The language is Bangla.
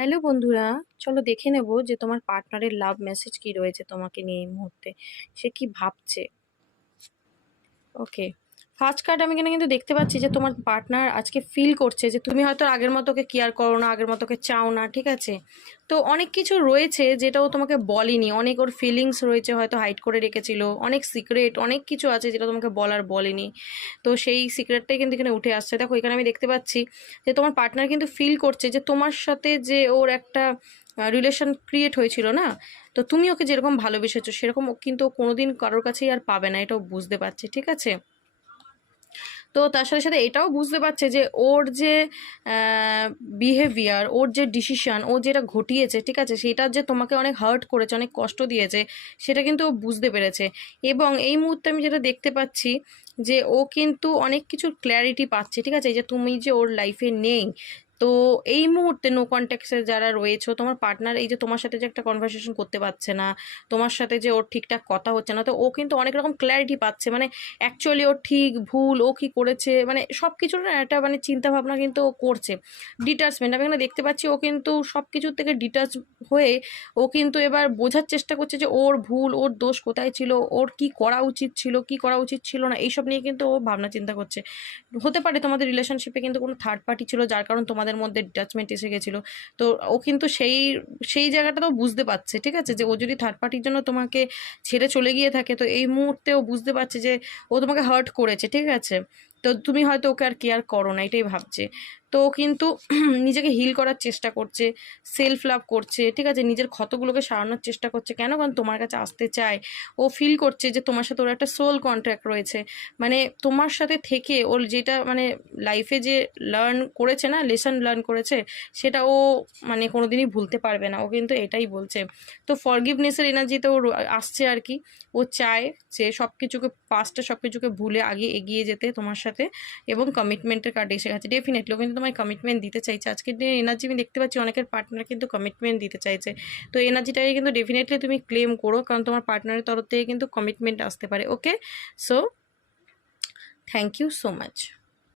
হ্যালো বন্ধুরা, চলো দেখে নেব যে তোমার পার্টনারের লাভ মেসেজ কি রয়েছে তোমাকে নিয়ে এই মুহূর্তে। সে কি ভাবছে। ওকে, ফার্স্ট কার্ড আমি এখানে কিন্তু দেখতে পাচ্ছি যে তোমার পার্টনার আজকে ফিল করছে যে তুমি হয়তো আগের মতোকে কেয়ার করো না, আগের মতোকে চাও না, ঠিক আছে। তো অনেক কিছু রয়েছে যেটা ও তোমাকে বলেনি, অনেক ওর ফিলিংস রয়েছে হয়তো হাইড করে রেখেছিল, অনেক সিক্রেট অনেক কিছু আছে যেটা তোমাকে বলার বলেনি। তো সেই সিক্রেটটাই কিন্তু এখানে উঠে আসছে। দেখো এখানে আমি দেখতে পাচ্ছি যে তোমার পার্টনার কিন্তু ফিল করছে যে তোমার সাথে যে ওর একটা রিলেশন ক্রিয়েট হয়েছিল না, তো তুমি ওকে যেরকম ভালোবেসেছো সেরকম ও কিন্তু ও কোনোদিন কারোর কাছেই আর পাবে না, এটাও বুঝতে পারছে, ঠিক আছে। তো তার সাথে সাথে এটাও বুঝতে পারছে যে ওর যে বিহেভিয়ার, ওর যে ডিসিশন, ও যেটা ঘটিয়েছে, ঠিক আছে, সেটা যে তোমাকে অনেক হার্ট করেছে, অনেক কষ্ট দিয়েছে, সেটা কিন্তু ও বুঝতে পেরেছে। এবং এই মুহূর্তে আমি যেটা দেখতে পাচ্ছি যে ও কিন্তু অনেক কিছুর ক্ল্যারিটি পাচ্ছে, ঠিক আছে, এই যে তুমি যে ওর লাইফে নেই। তো এই মুহূর্তে নো কন্ট্যাক্টসে যারা রয়েছে, তোমার পার্টনার এই যে তোমার সাথে যে একটা কনভারসেশন করতে পারছে না, তোমার সাথে যে ওর ঠিকঠাক কথা হচ্ছে না, তো ও কিন্তু অনেক রকম ক্ল্যারিটি পাচ্ছে, মানে অ্যাকচুয়ালি ও ঠিক ভুল ও কি করেছে, মানে সব কিছুর না একটা মানে চিন্তা ভাবনা কিন্তু ও করছে। ডিটাচমেন্ট আমি এখানে দেখতে পাচ্ছি, ও কিন্তু সব কিছুর থেকে ডিটাচ হয়ে ও কিন্তু এবার বোঝার চেষ্টা করছে যে ওর ভুল, ওর দোষ কোথায় ছিল, ওর কি করা উচিত ছিল, কি করা উচিত ছিল না, এইসব নিয়ে কিন্তু ও ভাবনা চিন্তা করছে। হতে পারে তোমাদের রিলেশনশিপে কিন্তু কোনো থার্ড পার্টি ছিল যার কারণ তোমাদের মধ্যে ডিটাচমেন্ট এসে গেছিলো। তো ও কিন্তু সেই সেই জায়গাটা তো বুঝতে পারছে, ঠিক আছে, যে ও যদি থার্ড পার্টির জন্য তোমাকে ছেড়ে চলে গিয়ে থাকে, তো এই মুহূর্তে ও বুঝতে পারছে যে ও তোমাকে হার্ট করেছে, ঠিক আছে। তো তুমি হয়তো ওকে আর কেয়ার করো না, এটাই ভাবছে। তো ও কিন্তু নিজেকে হিল করার চেষ্টা করছে, সেলফ লাভ করছে, ঠিক আছে, নিজের ক্ষতগুলোকে সারানোর চেষ্টা করছে। কেন? কারণ তোমার কাছে আসতে চায়। ও ফিল করছে যে তোমার সাথে ওর একটা সোল কন্ট্রাক্ট রয়েছে, মানে তোমার সাথে থেকে ওর যেটা মানে লাইফে যে লার্ন করেছে না, লেসন লার্ন করেছে, সেটা ও মানে কোনোদিনই ভুলতে পারবে না। ও কিন্তু এটাই বলছে। তো ফরগিভনেসের এনার্জিতে ও আসছে আর কি। ও চায় যে সব কিছুকে, পাস্টে সব কিছুকে ভুলে আগে এগিয়ে যেতে তোমার সাথে, এবং কমিটমেন্টের কার্ড এসে গেছে। ডেফিনেটলি ও কিন্তু তোমায় কমিটমেন্ট দিতে চাইছে। আজকের দিনে এনার্জি আমি দেখতে পাচ্ছি অনেকের পার্টনার কিন্তু কমিটমেন্ট দিতে চাইছে। তো এনার্জিটাকে কিন্তু ডেফিনেটলি তুমি ক্লেম করো, কারণ তোমার পার্টনারের তরফ থেকে কিন্তু কমিটমেন্ট আসতে পারে। Okay, so thank you so much.